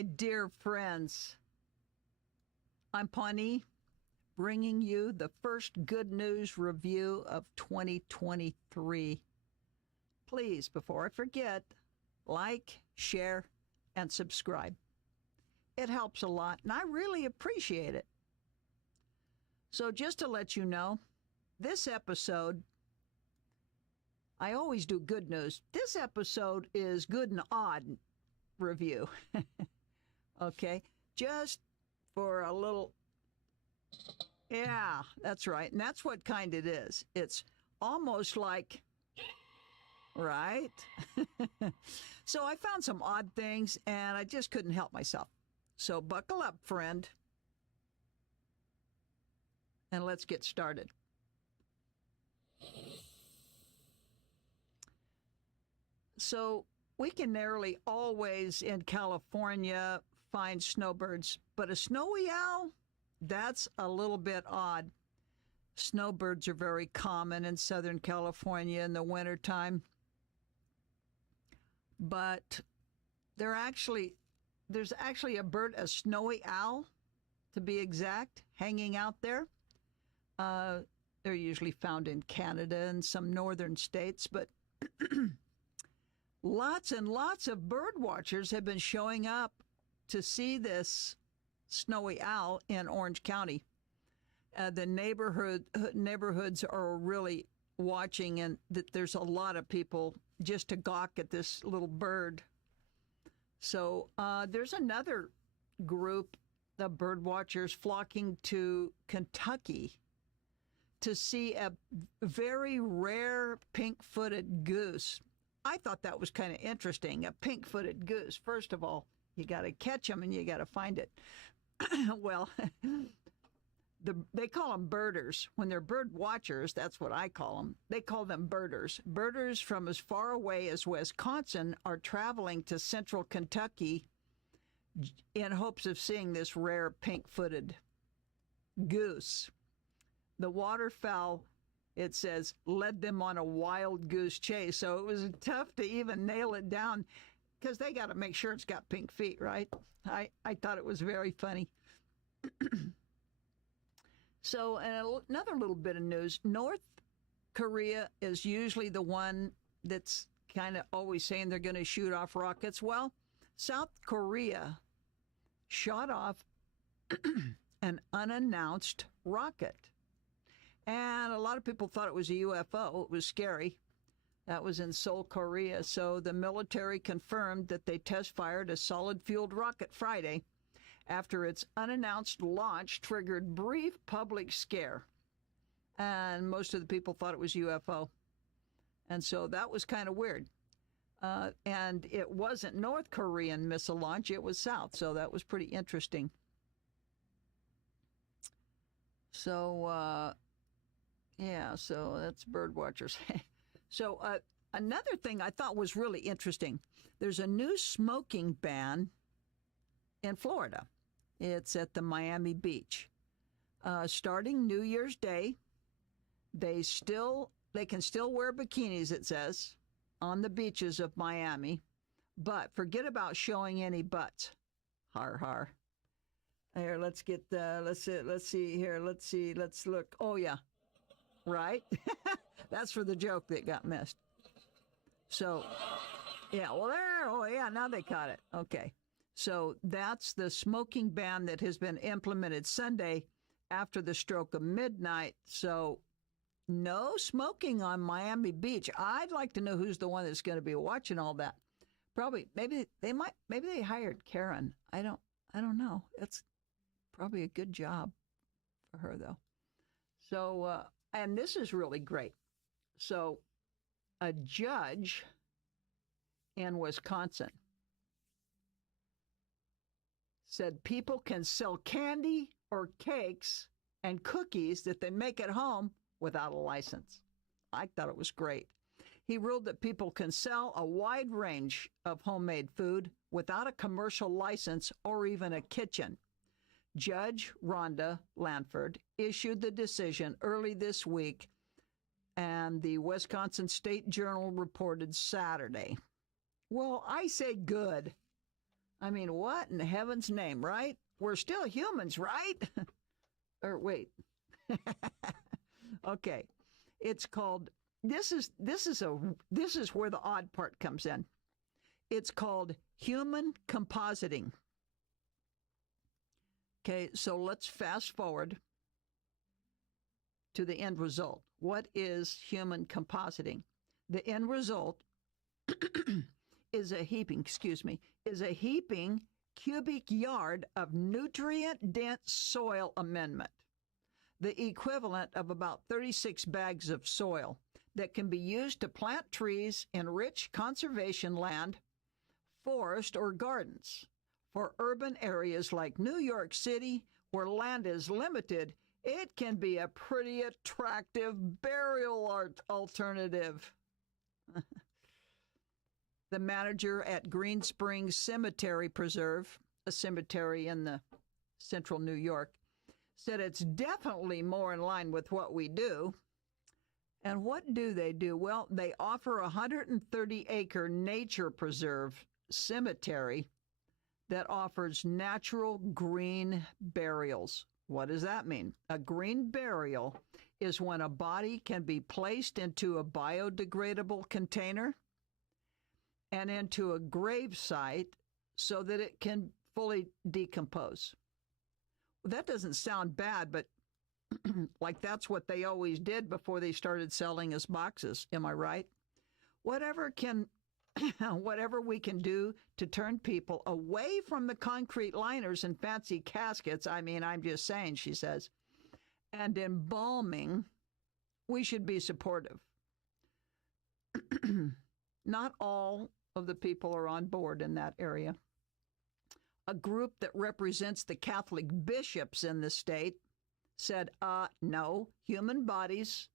my dear friends. I'm Pawnee, bringing you the first good news review of 2023. Please, before I forget, like, share, and subscribe. It helps a lot, and I really appreciate it. So just to let you know, this episode, I always do good news. This episode is good and odd review. Okay, just for a little, yeah, that's right. And that's what kind it is. It's almost like, right? So I found some odd things and I just couldn't help myself. So buckle up, friend. And let's get started. So we can nearly always in California find snowbirds, but a snowy owl, that's a little bit odd. Snowbirds are very common in Southern California in the wintertime, but there's actually a bird, a snowy owl, to be exact, hanging out there. They're usually found in Canada and some northern states, but lots and lots of bird watchers have been showing up to see this snowy owl in Orange County. The neighborhoods are really watching, and there's a lot of people just to gawk at this little bird. So there's another group of bird watchers flocking to Kentucky to see a very rare pink-footed goose. I thought that was kind of interesting, a pink-footed goose. First of all, you got to catch them and you got to find it. Well, they call them birders. When they're bird watchers, that's what I call them. They call them birders. Birders from as far away as Wisconsin are traveling to central Kentucky in hopes of seeing this rare pink-footed goose. The waterfowl, it says, led them on a wild goose chase. So it was tough to even nail it down because they got to make sure it's got pink feet, right? I thought it was very funny. So another little bit of news. North Korea is usually the one that's kind of always saying they're going to shoot off rockets. Well, South Korea shot off an unannounced rocket. And a lot of people thought it was a UFO. It was scary. That was in Seoul, Korea. So the military confirmed that they test-fired a solid-fueled rocket Friday after its unannounced launch triggered brief public scare. And most of the people thought it was UFO. And so that was kind of weird. And it wasn't North Korean missile launch. It was South. So that was pretty interesting. So, yeah, so that's bird watchers. So another thing I thought was really interesting. There's a new smoking ban in Florida. It's at the Miami Beach. Starting New Year's Day, they can still wear bikinis, it says, on the beaches of Miami. But forget about showing any butts. Har har. Here, let's look. Oh yeah. Right? That's for the joke that got missed. So, yeah, well, now they caught it. Okay. So that's the smoking ban that has been implemented Sunday after the stroke of midnight. So no smoking on Miami Beach. I'd like to know who's the one that's going to be watching all that. Probably, maybe they hired Karen. I don't know. It's probably a good job for her though. So, and this is really great. So, a judge in Wisconsin said people can sell candy or cakes and cookies that they make at home without a license. I thought it was great. He ruled that people can sell a wide range of homemade food without a commercial license or even a kitchen. Judge Rhonda Lanford issued the decision early this week, and the Wisconsin State Journal reported Saturday. Well, I say good. I mean, what in heaven's name, right? We're still humans, right? Or wait. Okay. It's called this is where the odd part comes in. It's called human compositing. Okay, so let's fast forward to the end result. What is human compositing? The end result is a heaping cubic yard of nutrient-dense soil amendment, the equivalent of about 36 bags of soil that can be used to plant trees in rich conservation land, forest, or gardens. For urban areas like New York City, where land is limited, it can be a pretty attractive burial alternative. The manager at Green Springs Cemetery Preserve, a cemetery in the central New York, said it's definitely more in line with what we do. And what do? Well, they offer a 130-acre nature preserve cemetery that offers natural green burials. What does that mean? A green burial is when a body can be placed into a biodegradable container and into a grave site so that it can fully decompose. Well, that doesn't sound bad, but like that's what they always did before they started selling us boxes. Am I right? Whatever we can do to turn people away from the concrete liners and fancy caskets, I mean, I'm just saying, she says, and embalming, we should be supportive. Not all of the people are on board in that area. A group that represents the Catholic bishops in the state said, no, human bodies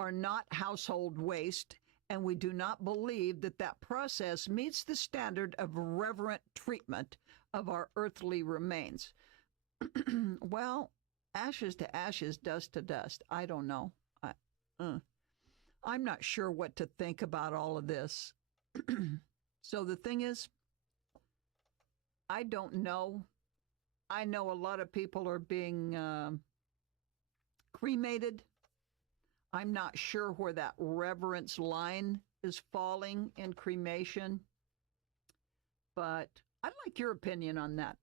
are not household waste, and we do not believe that that process meets the standard of reverent treatment of our earthly remains. Well, ashes to ashes, dust to dust. I don't know. I'm not sure what to think about all of this. So the thing is, I don't know. I know a lot of people are being cremated. I'm not sure where that reverence line is falling in cremation, but I'd like your opinion on that,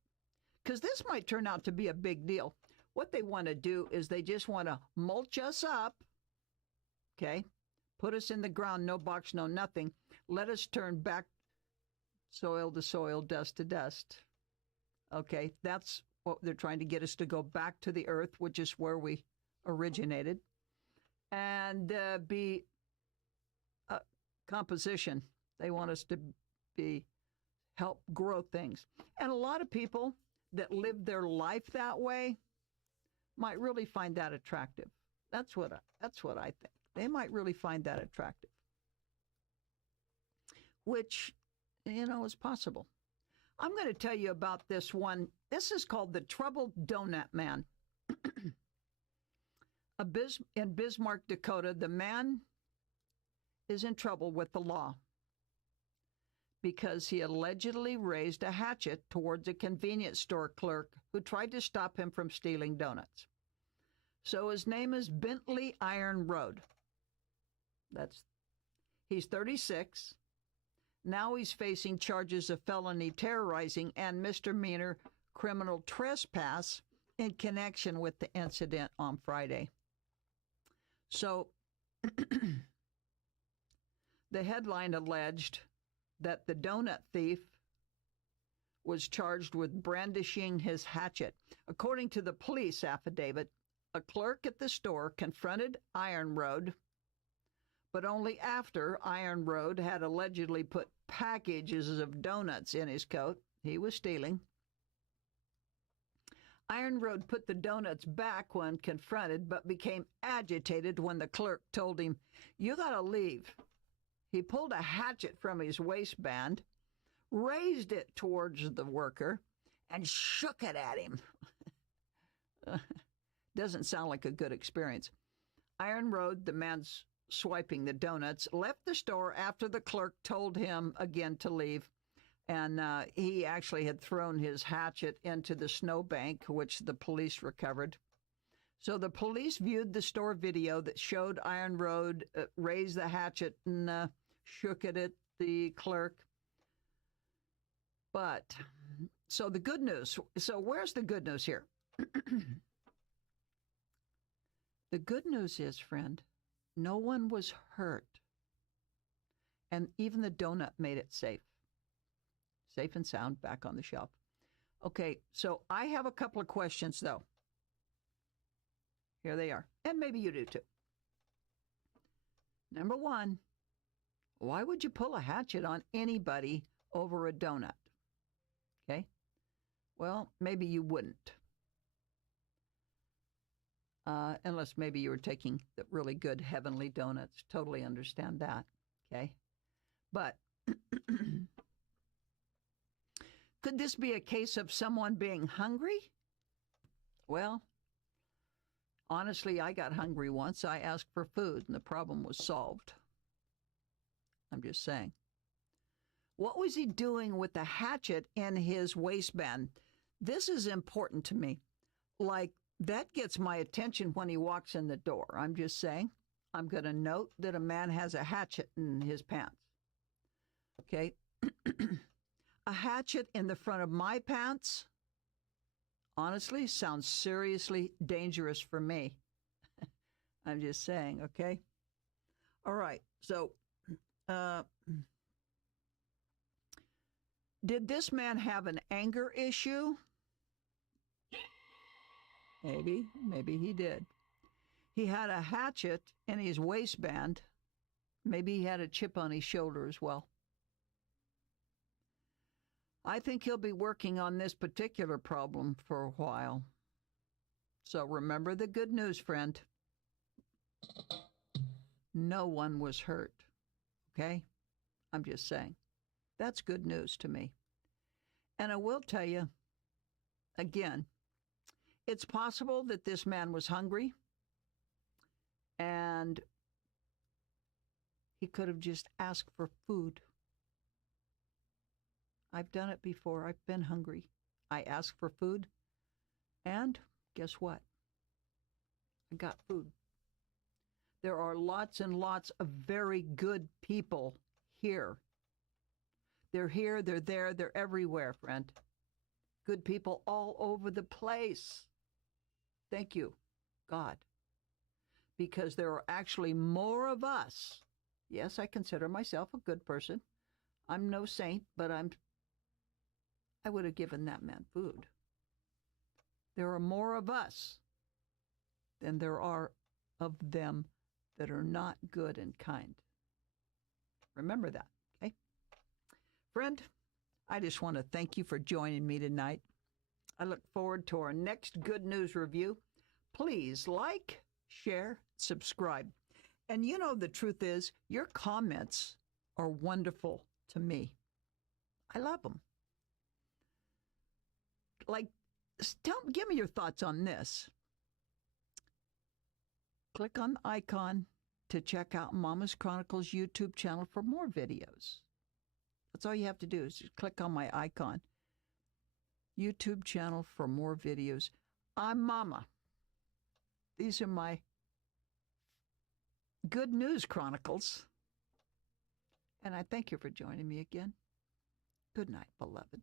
because this might turn out to be a big deal. What they want to do is they just want to mulch us up, okay, put us in the ground, no box, no nothing, let us turn back soil to soil, dust to dust. Okay, that's what they're trying to get us to go back to the earth, which is where we originated, and be composition. They want us to help grow things. And a lot of people that live their life that way might really find that attractive. That's what I think. They might really find that attractive, which, is possible. I'm going to tell you about this one. This is called the Troubled Donut Man. In Bismarck, Dakota, the man is in trouble with the law because he allegedly raised a hatchet towards a convenience store clerk who tried to stop him from stealing donuts. So his name is Bentley Iron Road. He's 36. Now he's facing charges of felony terrorizing and misdemeanor criminal trespass in connection with the incident on Friday. So the headline alleged that the donut thief was charged with brandishing his hatchet. According to the police affidavit, a clerk at the store confronted Iron Road, but only after Iron Road had allegedly put packages of donuts in his coat. He was stealing. Iron Road put the donuts back when confronted, but became agitated when the clerk told him, "You gotta leave." He pulled a hatchet from his waistband, raised it towards the worker, and shook it at him. Doesn't sound like a good experience. Iron Road, the man's swiping the donuts, left the store after the clerk told him again to leave. And he actually had thrown his hatchet into the snowbank, which the police recovered. So the police viewed the store video that showed Iron Road raise the hatchet and shook it at the clerk. But, so the good news. So where's the good news here? The good news is, friend, no one was hurt. And even the donut made it safe. Safe and sound back on the shelf. Okay, so I have a couple of questions, though. Here they are. And maybe you do, too. Number one, why would you pull a hatchet on anybody over a donut? Okay? Well, maybe you wouldn't. Unless maybe you were taking the really good heavenly donuts. Totally understand that. Okay? But could this be a case of someone being hungry? Well, honestly, I got hungry once. I asked for food, and the problem was solved. I'm just saying. What was he doing with the hatchet in his waistband? This is important to me. Like, that gets my attention when he walks in the door. I'm just saying. I'm going to note that a man has a hatchet in his pants. Okay? A hatchet in the front of my pants, honestly, sounds seriously dangerous for me. I'm just saying, okay? All right, so did this man have an anger issue? Maybe he did. He had a hatchet in his waistband. Maybe he had a chip on his shoulder as well. I think he'll be working on this particular problem for a while. So remember the good news, friend. No one was hurt. Okay? I'm just saying. That's good news to me. And I will tell you, again, it's possible that this man was hungry and he could have just asked for food. I've done it before. I've been hungry. I asked for food, and guess what? I got food. There are lots and lots of very good people here. They're here, they're there, they're everywhere, friend. Good people all over the place. Thank you, God. Because there are actually more of us. Yes, I consider myself a good person. I'm no saint, but I would have given that man food. There are more of us than there are of them that are not good and kind. Remember that, okay? Friend, I just want to thank you for joining me tonight. I look forward to our next Good News review. Please like, share, subscribe. And you know, the truth is, your comments are wonderful to me. I love them. Like, give me your thoughts on this. Click on the icon to check out Mama's Chronicles YouTube channel for more videos. That's all you have to do is just click on my icon. YouTube channel for more videos. I'm Mama. These are my Good News Chronicles. And I thank you for joining me again. Good night, beloved.